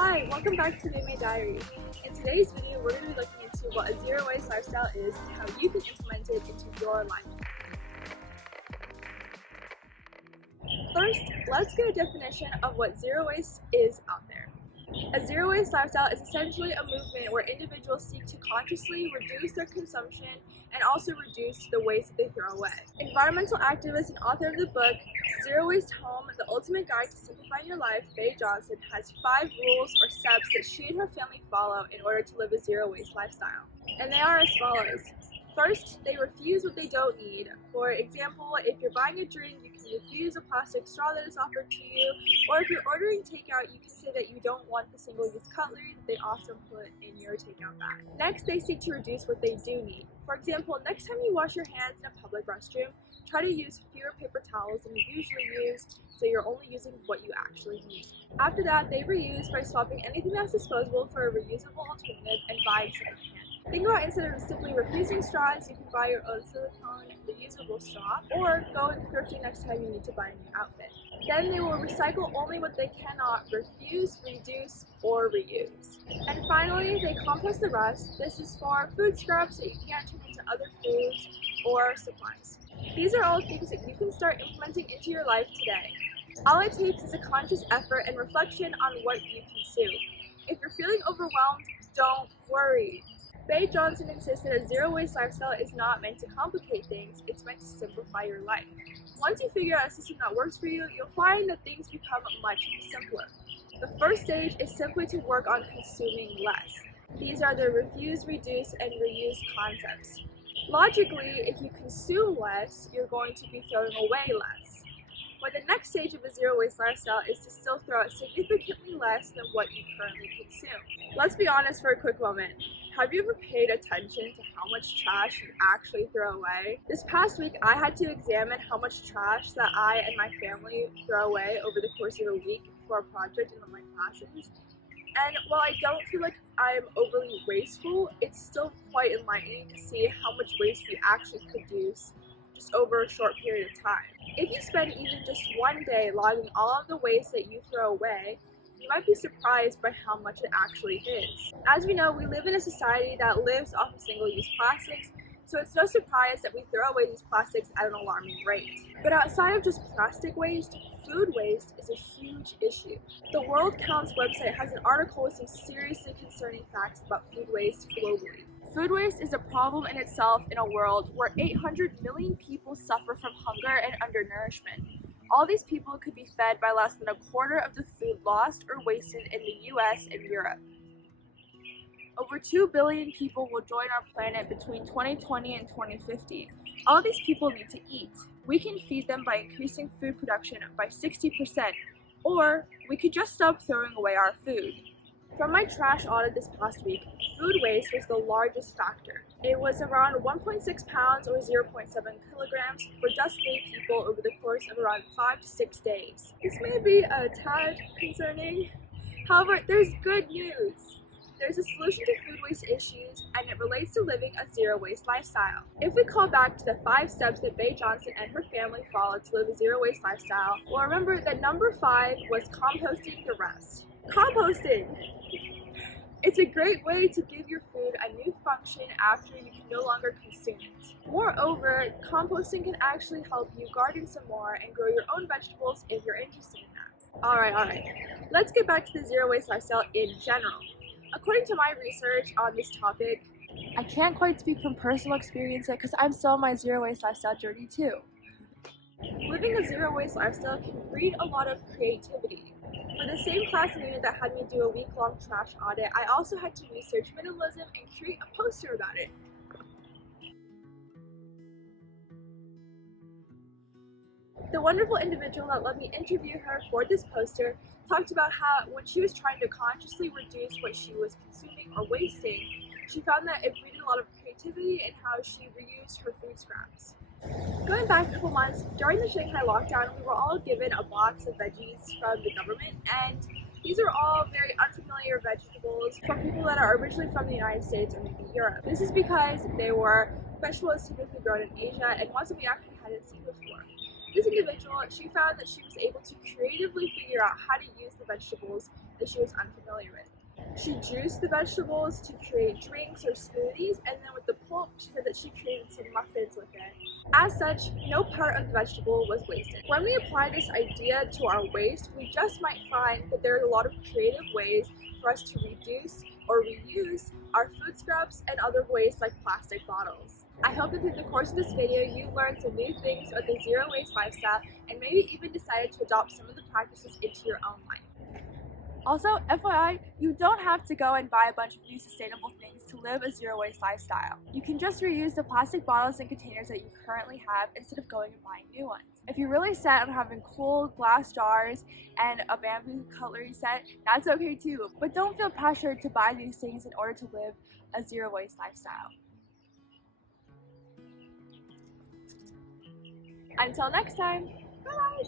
Hi, welcome back to Maymay Diary. In today's video, we're going to be looking into what a zero-waste lifestyle is and how you can implement it into your life. First, let's get a definition of what zero waste is out there. A zero-waste lifestyle is essentially a movement where individuals seek to consciously reduce their consumption and also reduce the waste that they throw away. Environmental activist and author of the book, Zero Waste Home, The Ultimate Guide to Simplifying Your Life, Bae Johnson, has 5 rules or steps that she and her family follow in order to live a zero-waste lifestyle. And they are as follows. First, they refuse what they don't need. For example, if you're buying a drink, you can refuse a plastic straw that is offered to you, or if you're ordering takeout, you can say that you don't want the single-use cutlery that they often put in your takeout bag. Next, they seek to reduce what they do need. For example, next time you wash your hands in a public restroom, try to use fewer paper towels than you usually use, so you're only using what you actually need. After that, they reuse by swapping anything that's disposable for a reusable alternative and buying secondhand. Think about instead of simply refusing straws, you can buy your own silicone reusable straw, or go in thrifting next time you need to buy a new outfit. Then they will recycle only what they cannot refuse, reduce, or reuse. And finally, they compost the rest. This is for food scraps that you can't turn into other foods or supplies. These are all things that you can start implementing into your life today. All it takes is a conscious effort and reflection on what you consume. If you're feeling overwhelmed, don't worry. Bae Johnson insists that a zero-waste lifestyle is not meant to complicate things, it's meant to simplify your life. Once you figure out a system that works for you, you'll find that things become much simpler. The first stage is simply to work on consuming less. These are the refuse, reduce, and reuse concepts. Logically, if you consume less, you're going to be throwing away less. But the next stage of a zero-waste lifestyle is to still throw out significantly less than what you currently consume. Let's be honest for a quick moment. Have you ever paid attention to how much trash you actually throw away? This past week, I had to examine how much trash that I and my family throw away over the course of a week for a project in one of my classes. And while I don't feel like I'm overly wasteful, it's still quite enlightening to see how much waste we actually produce just over a short period of time. If you spend even just one day logging all of the waste that you throw away, you might be surprised by how much it actually is. As we know, we live in a society that lives off of single-use plastics, so it's no surprise that we throw away these plastics at an alarming rate. But outside of just plastic waste, food waste is a huge issue. The World Counts website has an article with some seriously concerning facts about food waste globally. Food waste is a problem in itself in a world where 800 million people suffer from hunger and undernourishment. All these people could be fed by less than a quarter of the food lost or wasted in the US and Europe. Over 2 billion people will join our planet between 2020 and 2050. All these people need to eat. We can feed them by increasing food production by 60%, or we could just stop throwing away our food. From my trash audit this past week, food waste was the largest factor. It was around 1.6 pounds or 0.7 kilograms for just 8 people over the course of around 5 to 6 days. This may be a tad concerning. However, there's good news. There's a solution to food waste issues, and it relates to living a zero-waste lifestyle. If we call back to the 5 steps that Bae Johnson and her family followed to live a zero-waste lifestyle, we'll remember that number 5 was composting the rest. Composting! It's a great way to give your food a new function after you can no longer consume it. Moreover, composting can actually help you garden some more and grow your own vegetables if you're interested in that. Alright. Let's get back to the zero-waste lifestyle in general. According to my research on this topic, I can't quite speak from personal experience yet because I'm still on my zero-waste lifestyle journey too. Living a zero-waste lifestyle can breed a lot of creativity. For the same class and unit that had me do a week-long trash audit, I also had to research minimalism and create a poster about it. The wonderful individual that let me interview her for this poster talked about how when she was trying to consciously reduce what she was consuming or wasting, she found that it breeded a lot of creativity in how she reused her food scraps. Going back a couple months, during the Shanghai lockdown, we were all given a box of veggies from the government, and these are all very unfamiliar vegetables from people that are originally from the United States or maybe Europe. This is because they were vegetables typically grown in Asia and ones that we actually hadn't seen before. This individual, she found that she was able to creatively figure out how to use the vegetables that she was unfamiliar with. She juiced the vegetables to create drinks or smoothies, and then with the pulp, she said that she created some muffins with it. As such, no part of the vegetable was wasted. When we apply this idea to our waste, we just might find that there are a lot of creative ways for us to reduce or reuse our food scraps and other waste like plastic bottles. I hope that through the course of this video you learned some new things about the zero waste lifestyle and maybe even decided to adopt some of the practices into your own life. Also, FYI, you don't have to go and buy a bunch of new sustainable things to live a zero waste lifestyle. You can just reuse the plastic bottles and containers that you currently have instead of going and buying new ones. If you're really set on having cool glass jars and a bamboo cutlery set, that's okay too, but don't feel pressured to buy these things in order to live a zero waste lifestyle. Until next time, bye!